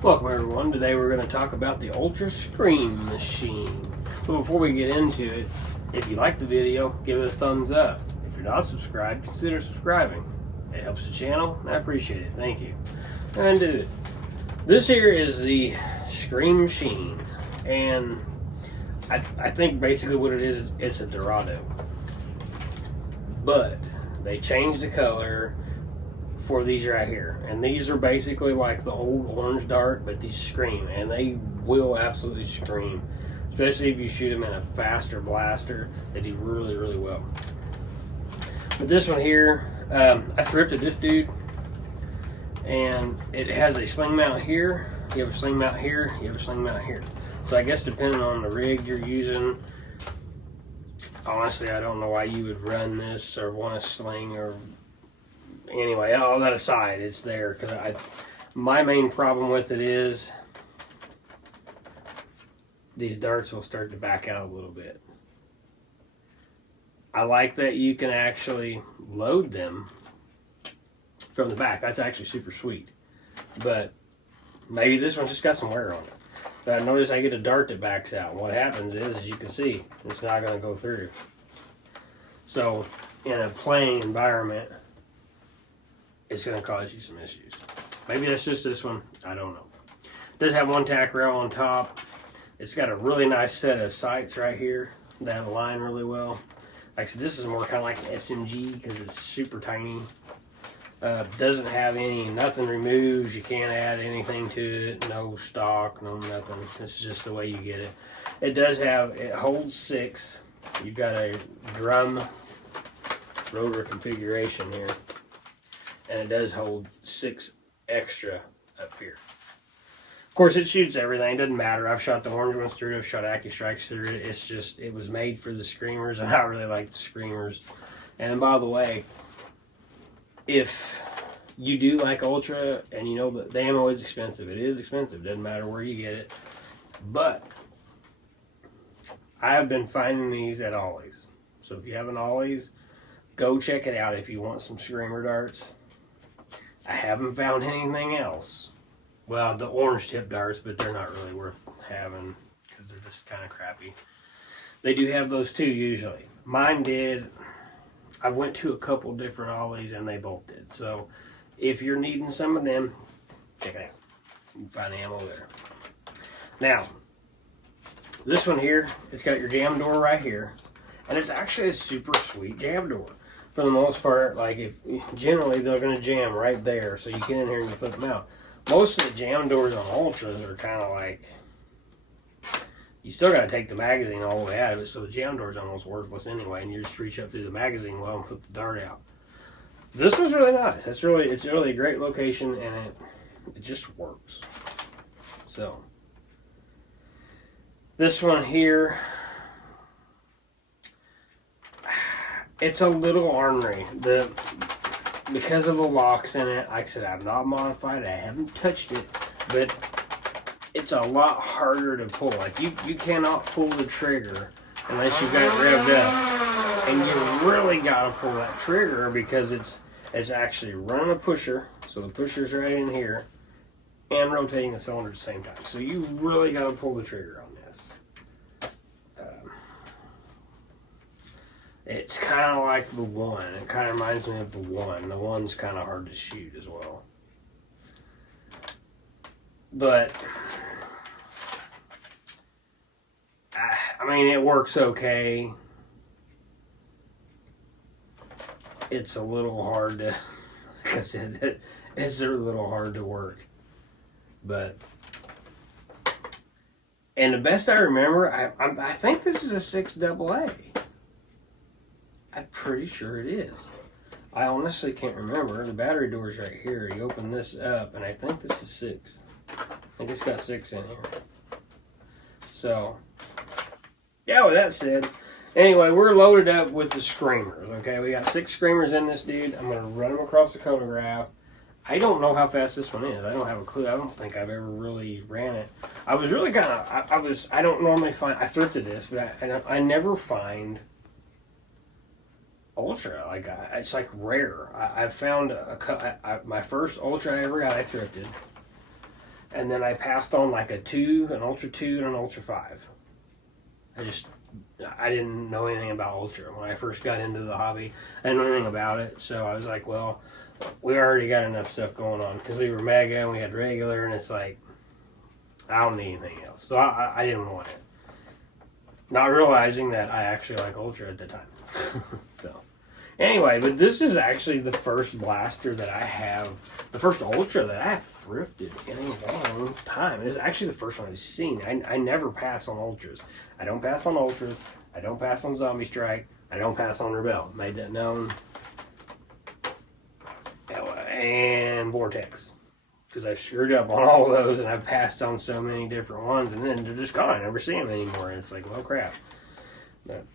Welcome everyone. Today we're going to talk about the Ultra Scream Machine. But before we get into it, if you like the video, give it a thumbs up. If you're not subscribed, consider subscribing. It helps the channel and I appreciate it. Thank you. And dude, this here is the Scream Machine, and I think basically what it is it's a Dorado. But they changed the color for these right here, and these are basically like the old orange dart, but these scream, and they will absolutely scream, especially if you shoot them in a faster blaster. They do really well. But this one here, I thrifted this dude, and it has a sling mount here. You have a sling mount here, you have a sling mount here. So I guess depending on the rig you're using, honestly I don't know why you would run this or want a sling. Or anyway, all that aside, it's there because my main problem with it is these darts will start to back out a little bit. I like that you can actually load them from the back. That's actually super sweet. But maybe this one's just got some wear on it. But I notice I get a dart that backs out. What happens is, as you can see, it's not going to go through. So in a playing environment, it's going to cause you some issues. Maybe that's just this one. I don't know. It does have one tack rail on top. It's got a really nice set of sights right here that align really well. Like I said, this is more kind of like an SMG because it's super tiny. Doesn't have nothing removes. You can't add anything to it. No stock, no nothing. This is just the way you get it. It holds 6. You've got a drum rotor configuration here. And it does hold 6 extra up here. Of course, it shoots everything. It doesn't matter. I've shot the orange ones through it. I've shot AccuStrikes through it. It's just, it was made for the Screamers, and I really like the Screamers. And by the way, if you do like Ultra, and you know that the ammo is expensive. It is expensive. Doesn't matter where you get it. But I have been finding these at Ollie's. So if you have an Ollie's, go check it out if you want some Screamer darts. I haven't found anything else. Well, the orange tip darts, but they're not really worth having because they're just kind of crappy. They do have those too usually. Mine did. I went to a couple different Ollies and they both did. So if you're needing some of them, check it out. You can find ammo there. Now, this one here, it's got your jam door right here. And it's actually a super sweet jam door. For the most part, like generally they're going to jam right there, so you get in here and you flip them out. Most of the jam doors on Ultras are kind of like, you still got to take the magazine all the way out of it, so the jam door is almost worthless anyway, and you just reach up through the magazine well and flip the dart out. This was really nice. It's really a great location, and it just works. So this one here, it's a little ornery. Because of the locks in it, like I said, I've not modified it. I haven't touched it, but it's a lot harder to pull. Like you cannot pull the trigger unless you've got it revved up, and you really got to pull that trigger because it's actually running a pusher. So the pusher's right in here, and rotating the cylinder at the same time. So you really got to pull the trigger on this. It's kind of like the One. It kind of reminds me of the One. The One's kind of hard to shoot as well. But, I mean, it works okay. It's a little hard to, like I said, it's a little hard to work. But, and the best I remember, I think this is a 6AA. I'm pretty sure it is. I honestly can't remember. The battery door's right here. You open this up, and I think this is 6. I think it's got 6 in here. So, yeah, with that said, anyway, we're loaded up with the Screamers, okay? We got 6 Screamers in this dude. I'm going to run them across the chronograph. I don't know how fast this one is. I don't have a clue. I don't think I've ever really ran it. I was really kind of, I don't normally find, I thrifted this, but I never find Ultra, like it's like rare. I found my first Ultra I ever got, I thrifted, and then I passed on like a 2, an Ultra 2, and an Ultra 5. I didn't know anything about Ultra when I first got into the hobby. I didn't know anything about it, so I was like, well, we already got enough stuff going on because we were Mega and we had regular, and it's like, I don't need anything else. So I didn't want it. Not realizing that I actually like Ultra at the time. So, anyway, but this is actually the first blaster that I have, the first Ultra that I have thrifted in a long time. It's actually the first one I've seen. I never pass on Ultras. I don't pass on Ultras. I don't pass on Zombie Strike. I don't pass on Rebel. Made that known. And Vortex. Because I've screwed up on all of those, and I've passed on so many different ones, and then they're just gone. I never see them anymore, and it's like, well, crap. But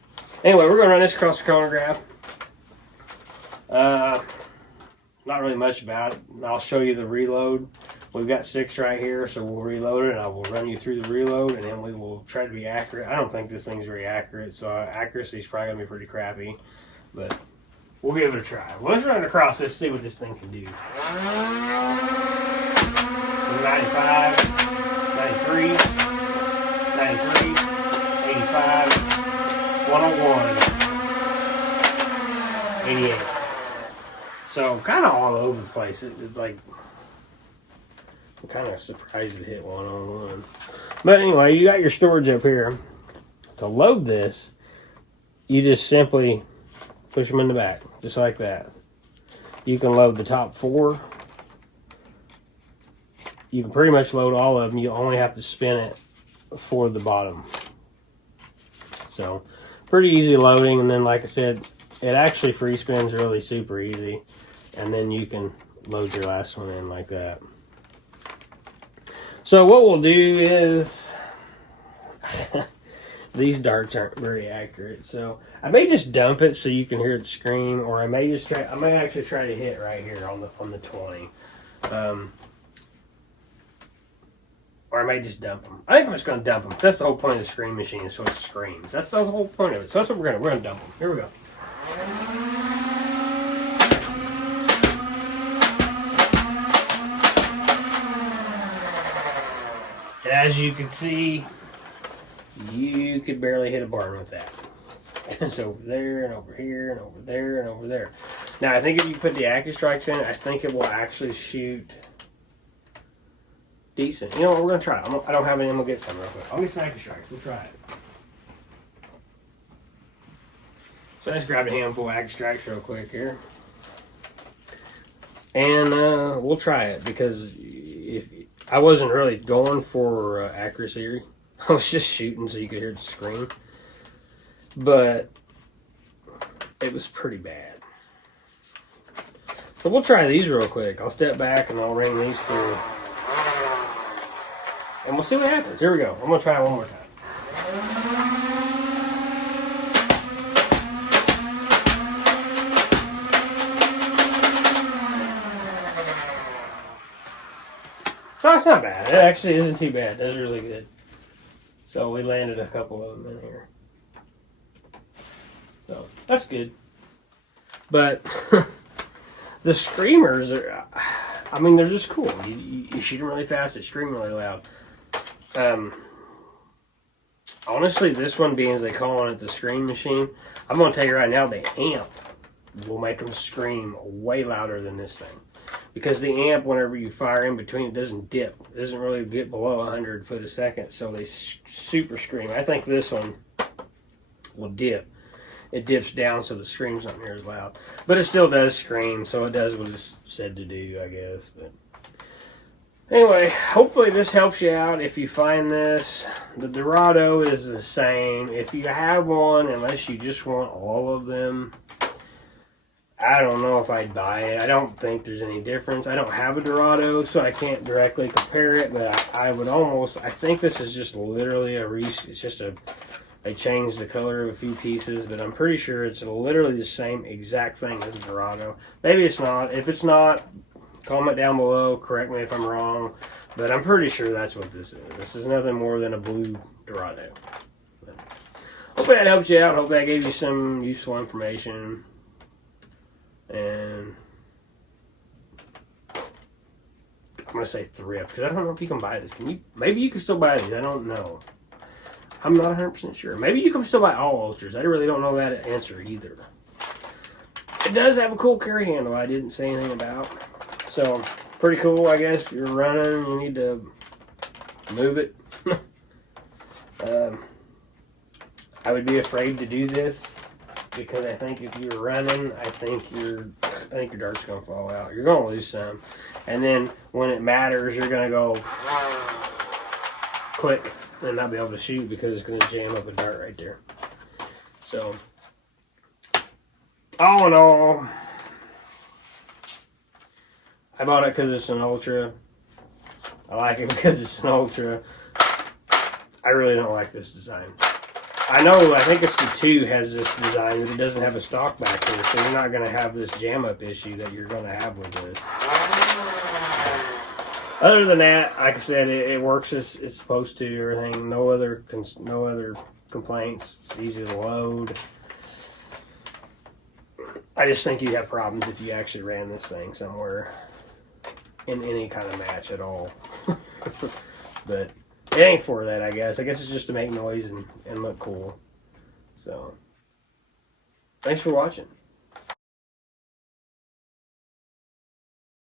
anyway, we're going to run this across the chronograph. Not really much about it. I'll show you the reload. We've got 6 right here, so we'll reload it, and I will run you through the reload, and then we will try to be accurate. I don't think this thing's very accurate, so accuracy is probably going to be pretty crappy, but we'll give it a try. Well, let's run it across this, see what this thing can do. 95, 93, 93, 85, 101, 88. So kind of all over the place. It's like, I'm kind of surprised it hit 101. But anyway, you got your storage up here. To load this, you just simply push them in the back, just like that. You can load the top 4. You can pretty much load all of them. You only have to spin it for the bottom. So, pretty easy loading. And then, like I said, it actually free spins really super easy. And then you can load your last one in like that. So, what we'll do is... these darts aren't very accurate. So, I may just dump it so you can hear it scream. Or I may just try... I may actually try to hit right here on the 20. Or I might just dump them. I think I'm just going to dump them. That's the whole point of the Scream Machine, is so it screams. That's the whole point of it. So that's what we're going to dump them. Here we go. As you can see, you could barely hit a barn with that. It's over there and over here and over there and over there. Now, I think if you put the AccuStrikes in, I think it will actually shoot decent. You know what? We're going to try it. I don't have any. I'm going to get some real quick. I'll get some AccuStrikes. We'll try it. So I just grabbed a handful of AccuStrikes real quick here. And we'll try it, because if I wasn't really going for accuracy. I was just shooting so you could hear it scream. But it was pretty bad. So we'll try these real quick. I'll step back and I'll ring these through. And we'll see what happens. Here we go. I'm going to try it one more time. So it's not bad. It actually isn't too bad. That's really good. So we landed a couple of them in here. So that's good. But the screamers are, I mean, they're just cool. You shoot them really fast, they scream really loud. Honestly, this one, being as they call it the Scream Machine, I'm going to tell you right now, the amp will make them scream way louder than this thing. Because the amp, whenever you fire in between, it doesn't dip. It doesn't really get below 100 foot a second, so they super scream. I think this one will dip. It dips down so the scream's not near as loud. But it still does scream, so it does what it's said to do, I guess. But anyway, hopefully this helps you out if you find this. The Dorado is the same. If you have one, unless you just want all of them, I don't know if I'd buy it. I don't think there's any difference. I don't have a Dorado, so I can't directly compare it, but I would almost, I think this is just literally it's just they changed the color of a few pieces, but I'm pretty sure it's literally the same exact thing as a Dorado. Maybe it's not. If it's not, comment down below, correct me if I'm wrong, but I'm pretty sure that's what this is. This is nothing more than a blue Dorado. But hopefully that helps you out. Hopefully I gave you some useful information. And going to say thrift, because I don't know if you can buy this. Can you? Maybe you can still buy these. I don't know. I'm not 100% sure. Maybe you can still buy all Ultras. I really don't know that answer either. It does have a cool carry handle I didn't say anything about. So, pretty cool, I guess. If you're running, you need to move it. I would be afraid to do this because I think if you're running, I think your dart's gonna fall out. You're gonna lose some, and then when it matters, you're gonna go click and not be able to shoot because it's gonna jam up a dart right there. So, all in all, I bought it because it's an Ultra. I like it because it's an Ultra. I really don't like this design. I think it's the 2 has this design that it doesn't have a stock back here, so you're not going to have this jam up issue that you're going to have with this. Other than that, like I said, it works as it's supposed to. Everything, no other complaints. It's easy to load. I just think you have problems if you actually ran this thing somewhere in any kind of match at all. But it ain't for that, I guess. I guess it's just to make noise and look cool. So, thanks for watching.